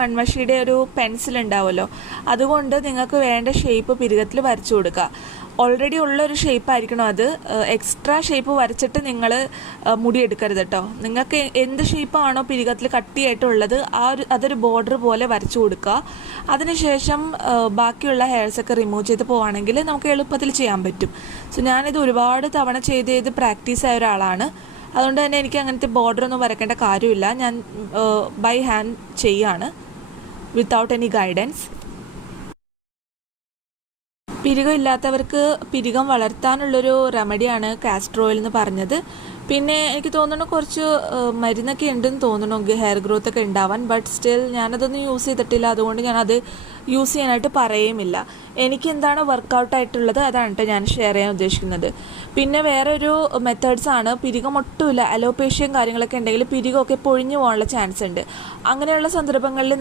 കൺമഷിയുടെ ഒരു പെൻസിൽ ഉണ്ടാവുമല്ലോ. അതുകൊണ്ട് നിങ്ങൾക്ക് വേണ്ട ഷേപ്പ് പിരുകത്തിൽ വരച്ചു കൊടുക്കുക. ഓൾറെഡി ഉള്ള ഒരു ഷേപ്പ് ആയിരിക്കണം അത്. എക്സ്ട്രാ ഷേപ്പ് വരച്ചിട്ട് നിങ്ങൾ മുടിയെടുക്കരുത് കേട്ടോ നിങ്ങൾക്ക് എന്ത് ഷേപ്പാണോ പിരികത്തിൽ കട്ടിയായിട്ടുള്ളത് ആ ഒരു അതൊരു ബോർഡർ പോലെ വരച്ചു കൊടുക്കുക. അതിനുശേഷം ബാക്കിയുള്ള ഹെയർസ് ഒക്കെ റിമൂവ് ചെയ്ത് പോവുകയാണെങ്കിൽ നമുക്ക് എളുപ്പത്തിൽ ചെയ്യാൻ പറ്റും. സോ ഞാനിത് ഒരുപാട് തവണ ചെയ്ത് ചെയ്ത് പ്രാക്ടീസ് ആയ ഒരാളാണ്. അതുകൊണ്ട് തന്നെ എനിക്ക് അങ്ങനത്തെ ബോർഡർ ഒന്നും വരക്കേണ്ട കാര്യമില്ല. ഞാൻ ബൈ ഹാൻഡ് ചെയ്യാണ് വിത്തൗട്ട് എനി ഗൈഡൻസ് പിരികം ഇല്ലാത്തവർക്ക് പിരികം വളർത്താനുള്ളൊരു റെമഡിയാണ് കാസ്റ്റർ ഓയിൽ എന്ന് പറഞ്ഞത്. പിന്നെ എനിക്ക് തോന്നുന്നു കുറച്ച് മരുന്നൊക്കെ ഉണ്ടെന്ന് തോന്നുന്നു ഹെയർ ഗ്രോത്ത് ഒക്കെ ഉണ്ടാവാൻ ബട്ട് സ്റ്റിൽ ഞാനതൊന്നും യൂസ് ചെയ്തിട്ടില്ല. അതുകൊണ്ട് ഞാനത് യൂസ് ചെയ്യാനായിട്ട് പറയുമില്ല. എനിക്ക് എന്താണ് വർക്കൗട്ട് അതാണ് കേട്ടോ ഞാൻ ഷെയർ ചെയ്യാൻ ഉദ്ദേശിക്കുന്നത്. പിന്നെ വേറെ ഒരു മെത്തേഡ്സ് ആണ് പിരികം ഒട്ടുമില്ല. അലോപേഷ്യയും കാര്യങ്ങളൊക്കെ ഉണ്ടെങ്കിൽ പിരികമൊക്കെ പൊഴിഞ്ഞു പോകാനുള്ള ചാൻസ് ഉണ്ട്. അങ്ങനെയുള്ള സന്ദർഭങ്ങളിൽ